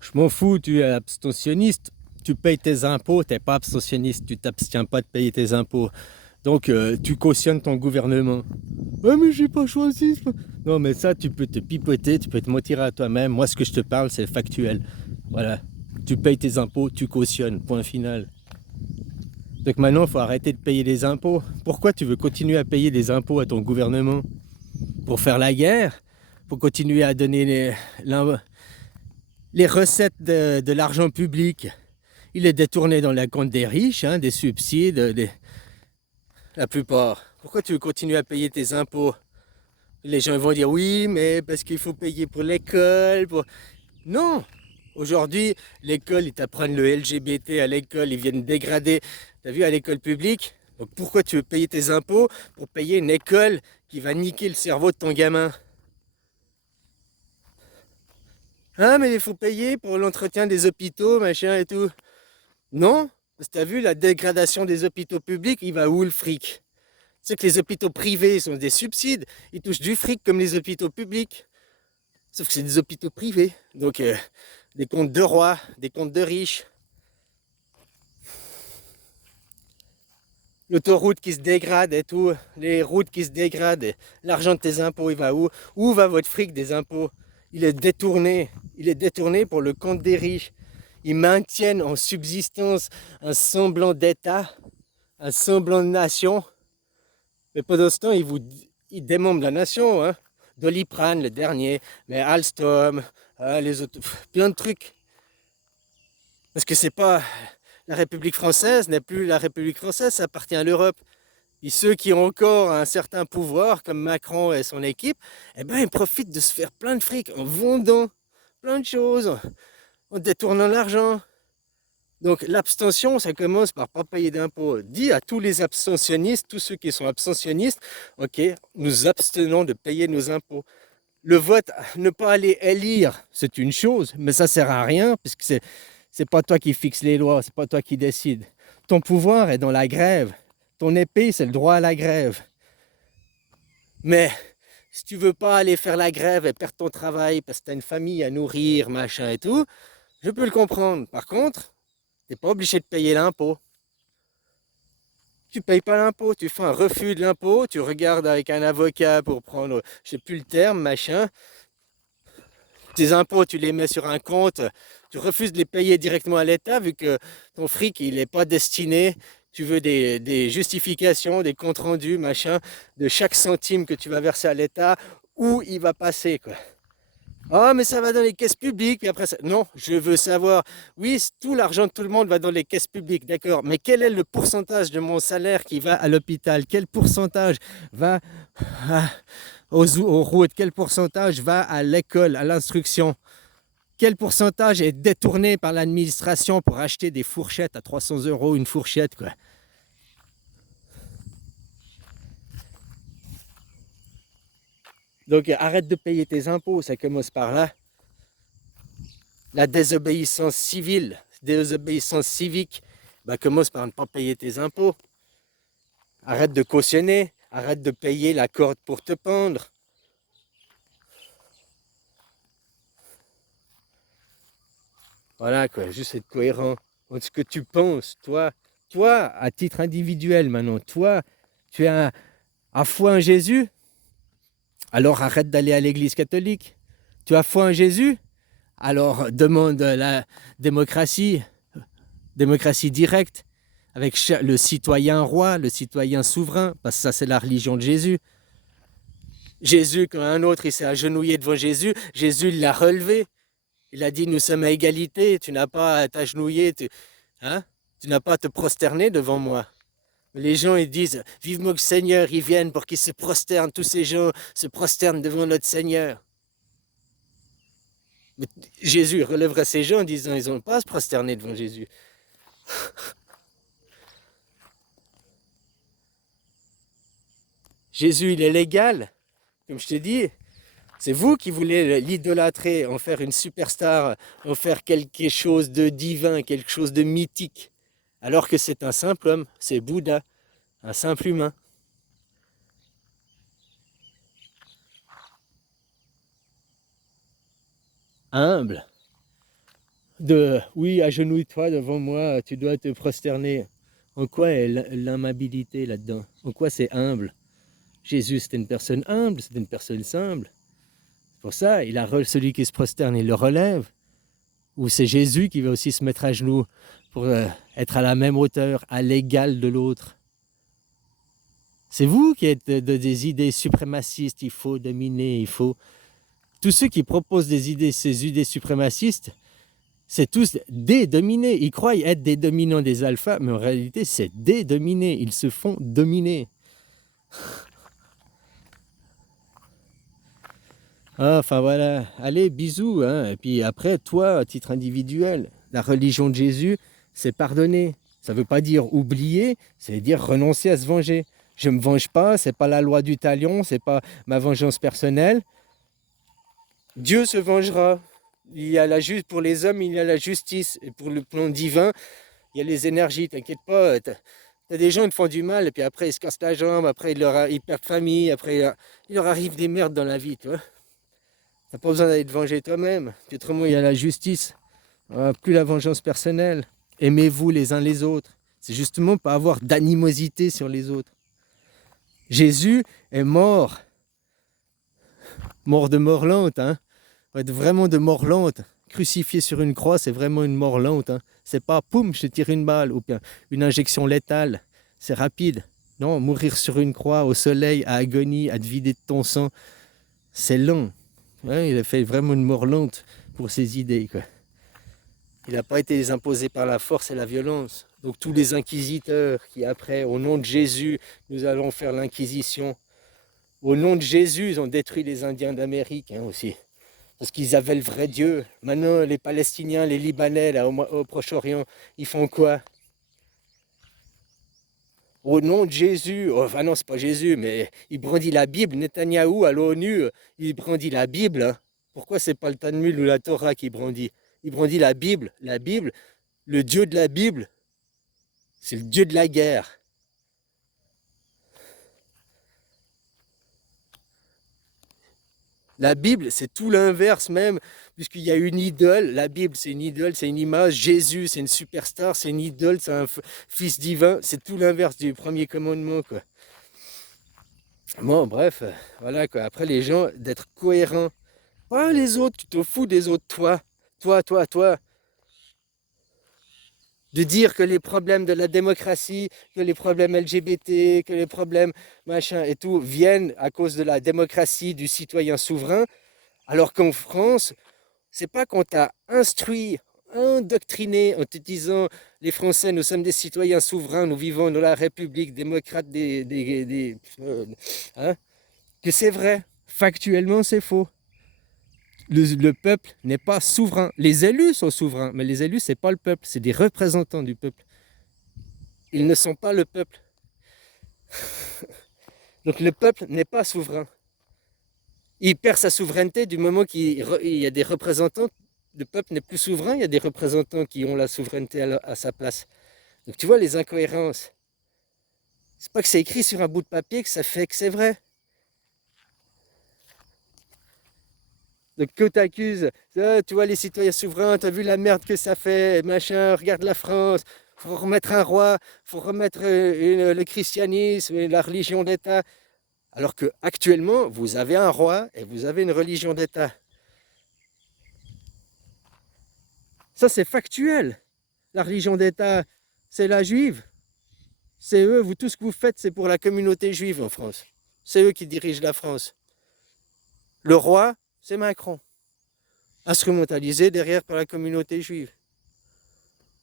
Je m'en fous, tu es abstentionniste, tu payes tes impôts, t'es pas abstentionniste, tu t'abstiens pas de payer tes impôts. Donc tu cautionnes ton gouvernement. Ouais mais j'ai pas choisi. Non mais ça tu peux te pipoter, tu peux te mentir à toi-même. Moi ce que je te parle c'est factuel. Voilà. Tu payes tes impôts, tu cautionnes, point final. Donc maintenant il faut arrêter de payer les impôts. Pourquoi tu veux continuer à payer des impôts à ton gouvernement? Pour faire la guerre? Pour continuer à donner les recettes de l'argent public? Il est détourné dans la compte des riches, hein, des subsides, la plupart. Pourquoi tu veux continuer à payer tes impôts? Les gens vont dire oui, mais parce qu'il faut payer pour l'école. Non! Aujourd'hui, l'école, ils t'apprennent le LGBT à l'école, ils viennent dégrader. T'as vu à l'école publique? Donc pourquoi tu veux payer tes impôts pour payer une école qui va niquer le cerveau de ton gamin? Ah, mais il faut payer pour l'entretien des hôpitaux, machin et tout. Non? Parce que t'as vu la dégradation des hôpitaux publics, il va où le fric? C'est que les hôpitaux privés sont des subsides, ils touchent du fric comme les hôpitaux publics. Sauf que c'est des hôpitaux privés. Donc des comptes de rois, des comptes de riches. L'autoroute qui se dégrade et tout, les routes qui se dégradent, et l'argent de tes impôts, il va où? Où va votre fric des impôts? Il est détourné. Il est détourné pour le compte des riches. Ils maintiennent en subsistance un semblant d'État, un semblant de nation. Mais pendant ce temps, ils démembrent la nation. Hein. Doliprane, le dernier, mais Alstom, les autres, plein de trucs. Parce que c'est pas la République française n'est plus la République française, ça appartient à l'Europe. Et ceux qui ont encore un certain pouvoir, comme Macron et son équipe, eh ben, ils profitent de se faire plein de fric en vendant plein de choses, en détournant l'argent. Donc l'abstention, ça commence par pas payer d'impôts. Dis à tous les abstentionnistes, tous ceux qui sont abstentionnistes, ok, nous abstenons de payer nos impôts. Le vote, ne pas aller élire, c'est une chose, mais ça sert à rien, puisque c'est pas toi qui fixe les lois, c'est pas toi qui décide. Ton pouvoir est dans la grève. Ton épée, c'est le droit à la grève. Mais si tu veux pas aller faire la grève et perdre ton travail parce que tu as une famille à nourrir, machin et tout, je peux le comprendre. Par contre, tu n'es pas obligé de payer l'impôt. Tu payes pas l'impôt, tu fais un refus de l'impôt, tu regardes avec un avocat pour prendre, je sais plus le terme, machin. Tes impôts, tu les mets sur un compte, tu refuses de les payer directement à l'État vu que ton fric, il n'est pas destiné. Tu veux des justifications, des comptes rendus, machin, de chaque centime que tu vas verser à l'État, où il va passer, quoi. Ah, mais ça va dans les caisses publiques, puis après ça... Non, je veux savoir. Oui, tout l'argent de tout le monde va dans les caisses publiques, d'accord. Mais quel est le pourcentage de mon salaire qui va à l'hôpital? Quel pourcentage va aux routes? Quel pourcentage va à l'école, à l'instruction? Quel pourcentage est détourné par l'administration pour acheter des fourchettes à 300 euros une fourchette, quoi? Donc arrête de payer tes impôts, ça commence par là. La désobéissance civile, désobéissance civique, bah, commence par ne pas payer tes impôts. Arrête de cautionner, arrête de payer la corde pour te pendre. Voilà quoi, juste être cohérent entre ce que tu penses, toi, à titre individuel maintenant, toi, tu as foi en Jésus, alors arrête d'aller à l'église catholique. Tu as foi en Jésus, alors demande la démocratie, démocratie directe, avec le citoyen roi, le citoyen souverain, parce que ça c'est la religion de Jésus. Jésus, quand un autre il s'est agenouillé devant Jésus, Jésus l'a relevé. Il a dit nous sommes à égalité, tu n'as pas à t'agenouiller, hein? Tu n'as pas à te prosterner devant moi. Les gens ils disent vivement que le Seigneur il vienne pour qu'il se prosterne, tous ces gens se prosternent devant notre Seigneur. Mais Jésus relèvera ces gens en disant ils n'ont pas à se prosterner devant Jésus. Jésus il est légal, comme je te dis. C'est vous qui voulez l'idolâtrer, en faire une superstar, en faire quelque chose de divin, quelque chose de mythique. Alors que c'est un simple homme, c'est Bouddha, un simple humain. Humble. Oui, agenouille-toi devant moi, tu dois te prosterner. En quoi est l'amabilité là-dedans? En quoi c'est humble? Jésus, c'était une personne humble, c'était une personne simple. C'est pour ça, celui qui se prosterne, il le relève. Ou c'est Jésus qui va aussi se mettre à genoux pour être à la même hauteur, à l'égal de l'autre. C'est vous qui êtes des idées suprémacistes, il faut dominer, il faut... Tous ceux qui proposent ces idées suprémacistes, c'est tous des dominés. Ils croient être des dominants des alphas, mais en réalité, c'est des dominés. Ils se font dominer. Enfin voilà, allez, bisous. Hein. Et puis après, toi, à titre individuel, la religion de Jésus, c'est pardonner. Ça ne veut pas dire oublier, ça veut dire renoncer à se venger. Je ne me venge pas, c'est pas la loi du talion, c'est pas ma vengeance personnelle. Dieu se vengera. Il y a pour les hommes, il y a la justice. Et pour le plan divin, il y a les énergies. T'inquiète pas, t'as des gens qui font du mal, et puis après ils se cassent la jambe, après ils perdent famille, après il leur arrive des merdes dans la vie, tu vois. T'as pas besoin d'aller te venger toi-même. Puis autrement, il y a la justice. Plus la vengeance personnelle. Aimez-vous les uns les autres. C'est justement pas avoir d'animosité sur les autres. Jésus est mort. Mort de mort lente, hein. Vraiment de mort lente. Crucifié sur une croix, c'est vraiment une mort lente. Hein. C'est pas poum, je te tire une balle ou bien une injection létale. C'est rapide. Non, mourir sur une croix, au soleil, à agonie, à te vider de ton sang, c'est lent. Ouais, il a fait vraiment une mort lente pour ses idées, quoi. Il n'a pas été imposé par la force et la violence. Donc tous les inquisiteurs qui après, au nom de Jésus, nous allons faire l'inquisition. Au nom de Jésus, ils ont détruit les Indiens d'Amérique aussi. Parce qu'ils avaient le vrai Dieu. Maintenant, les Palestiniens, les Libanais, là, au Proche-Orient, ils font quoi? Au nom de Jésus, enfin non, c'est pas Jésus, mais il brandit la Bible. Netanyahou, à l'ONU, il brandit la Bible. Hein. Pourquoi c'est pas le Talmud ou la Torah qui brandit? Il brandit la Bible. La Bible, le Dieu de la Bible, c'est le Dieu de la guerre. La Bible, c'est tout l'inverse même, puisqu'il y a une idole. La Bible, c'est une idole, c'est une image. Jésus, c'est une superstar, c'est une idole, c'est un fils divin. C'est tout l'inverse du premier commandement, quoi. Bon, bref, voilà, quoi. Après, les gens, d'être cohérents. Ah, les autres, tu te fous des autres, toi. Toi. De dire que les problèmes de la démocratie, que les problèmes LGBT, que les problèmes machin et tout viennent à cause de la démocratie du citoyen souverain, alors qu'en France, c'est pas qu'on t'a instruit, indoctriné en te disant les Français, nous sommes des citoyens souverains, nous vivons dans la République démocrate hein, que c'est vrai. Factuellement, c'est faux. Le peuple n'est pas souverain. Les élus sont souverains, mais les élus, c'est pas le peuple, c'est des représentants du peuple. Ils ne sont pas le peuple. Donc le peuple n'est pas souverain. Il perd sa souveraineté du moment qu'il y a des représentants. Le peuple n'est plus souverain, il y a des représentants qui ont la souveraineté à sa place. Donc tu vois les incohérences. C'est pas que c'est écrit sur un bout de papier que ça fait que c'est vrai. Donc que t'accuses, tu vois les citoyens souverains, t'as vu la merde que ça fait, machin, regarde la France, faut remettre un roi, faut remettre le christianisme et la religion d'État. Alors que actuellement, vous avez un roi et vous avez une religion d'État. Ça, c'est factuel. La religion d'État, c'est la juive. C'est eux, tout ce que vous faites, c'est pour la communauté juive en France. C'est eux qui dirigent la France. Le roi, c'est Macron. Instrumentalisé derrière par la communauté juive.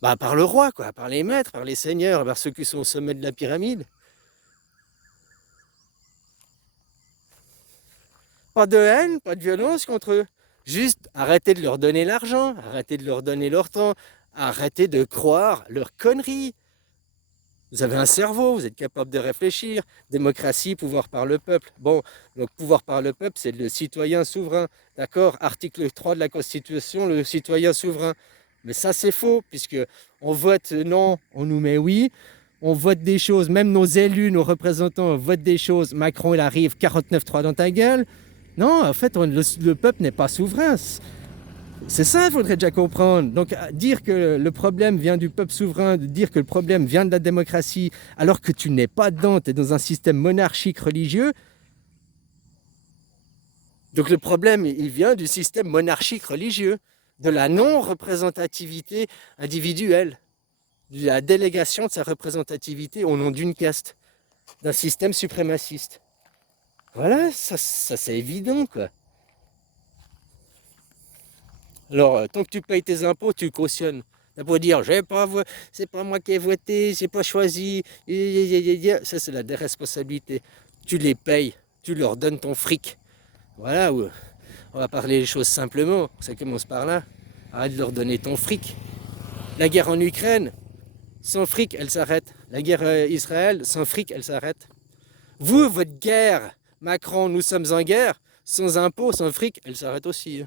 Bah, par le roi, quoi, par les maîtres, par les seigneurs, par ceux qui sont au sommet de la pyramide. Pas de haine, pas de violence contre eux. Juste arrêtez de leur donner l'argent, arrêtez de leur donner leur temps, arrêtez de croire leurs conneries. Vous avez un cerveau, vous êtes capable de réfléchir. Démocratie, pouvoir par le peuple. Bon, donc pouvoir par le peuple, c'est le citoyen souverain. D'accord? Article 3 de la Constitution, le citoyen souverain. Mais ça, c'est faux, puisque on vote non, on nous met oui. On vote des choses, même nos élus, nos représentants votent des choses. Macron, il arrive 49-3 dans ta gueule. Non, en fait, le peuple n'est pas souverain. C'est ça, il faudrait déjà comprendre. Donc, dire que le problème vient du peuple souverain, de dire que le problème vient de la démocratie, alors que tu n'es pas dedans, tu es dans un système monarchique religieux. Donc, le problème, il vient du système monarchique religieux, de la non-représentativité individuelle, de la délégation de sa représentativité au nom d'une caste, d'un système suprémaciste. Voilà, ça c'est évident, quoi. Alors, tant que tu payes tes impôts, tu cautionnes. T'as beau dire, c'est pas moi qui ai voté, j'ai pas choisi. Ça, c'est la déresponsabilité. Tu les payes, tu leur donnes ton fric. Voilà, on va parler les choses simplement. Ça commence par là. Arrête de leur donner ton fric. La guerre en Ukraine, sans fric, elle s'arrête. La guerre Israël, sans fric, elle s'arrête. Vous, votre guerre, Macron, nous sommes en guerre, sans impôts, sans fric, elle s'arrête aussi.